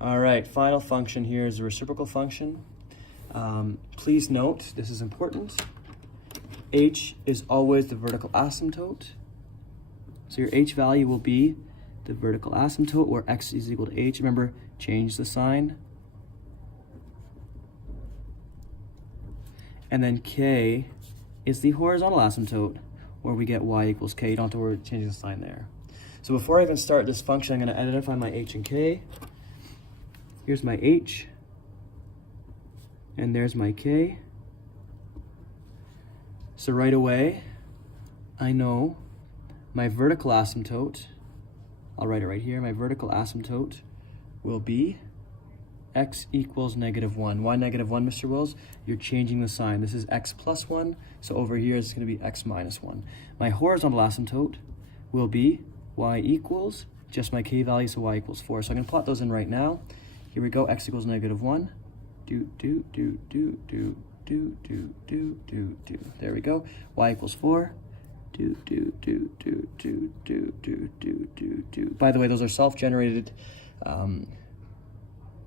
All right, final function here is the reciprocal function. Please note, this is important, h is always the vertical asymptote. So your h value will be the vertical asymptote where x is equal to h. Remember, change the sign. And then k is the horizontal asymptote where we get y equals k. You don't have to worry about changing the sign there. So before I even start this function, I'm going to identify my h and k. Here's my h, and there's my k. So right away, I know my vertical asymptote, I'll write it right here, my vertical asymptote will be x equals -1. Why -1, Mr. Wills? You're changing the sign. This is x plus 1, so over here it's going to be x minus 1. My horizontal asymptote will be y equals just my k value, so y equals 4. So I'm going to plot those in right now. Here we go, x equals -1. There we go. Y equals 4. By the way, those are self-generated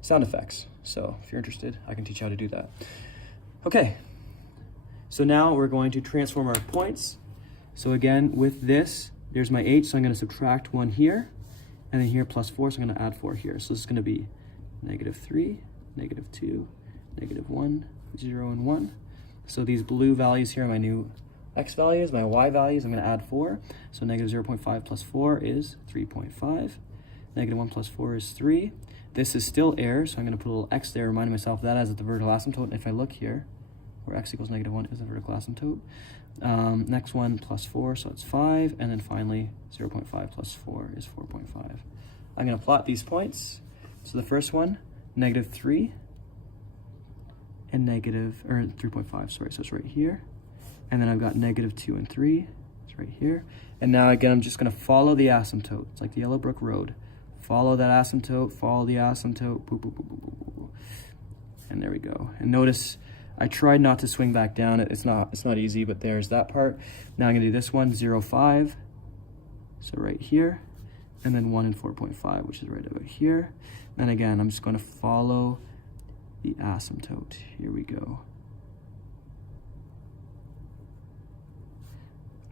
sound effects. So if you're interested, I can teach you how to do that. Okay, so now we're going to transform our points. So again, with this, there's my h, so I'm going to subtract 1 here, and then here plus 4, so I'm going to add 4 here. So this is going to be -3, -2, -1, 0, and 1. So these blue values here are my new x values, my y values. I'm going to add 4. So -0.5 plus 4 is 3.5. -1 plus 4 is 3. This is still air, so I'm going to put a little x there, reminding myself that as the vertical asymptote. And if I look here, where x equals -1 is the vertical asymptote. Next one, plus 4, so it's 5. And then finally, 0.5 plus 4 is 4.5. I'm going to plot these points. So the first one, -3 and 3.5, sorry, so it's right here. And then I've got -2 and 3, it's right here. And now again, I'm just going to follow the asymptote. It's like the Yellow Brick Road. Follow that asymptote, follow the asymptote, boop, boop, boop, boop, boop, boop. And there we go. And notice I tried not to swing back down. It's not easy, but there's that part. Now I'm going to do this one, 0, 5, so right here. And then 1 and 4.5, which is right over here. And again, I'm just going to follow the asymptote. Here we go.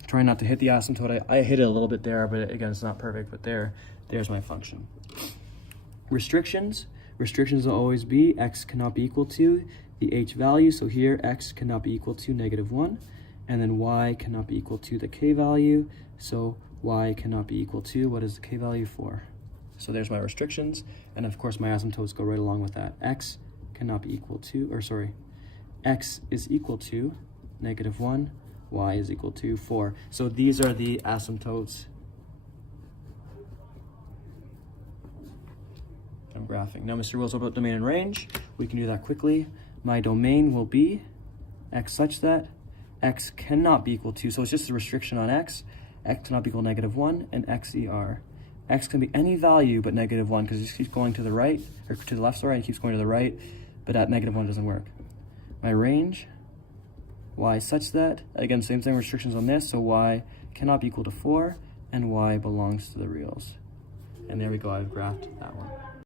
Trying not to hit the asymptote. I hit it a little bit there, but again, it's not perfect, but there's my function. Restrictions. Restrictions will always be x cannot be equal to the h value. So here, x cannot be equal to -1. And then y cannot be equal to the k value. So y cannot be equal to, what is the k value for? So there's my restrictions. And of course, my asymptotes go right along with that. X cannot be equal to, x is equal to -1. Y is equal to 4. So these are the asymptotes I'm graphing. Now, Mr. Wills, what about domain and range? We can do that quickly. My domain will be x such that x cannot be equal to, so it's just a restriction on x cannot be equal to -1, and xer. X can be any value but -1 because it just keeps going to the right, or to the left, sorry, and it keeps going to the right, but at -1 doesn't work. My range, y such that, again, same thing, restrictions on this, so y cannot be equal to 4, and y belongs to the reals. And there we go, I've graphed that one.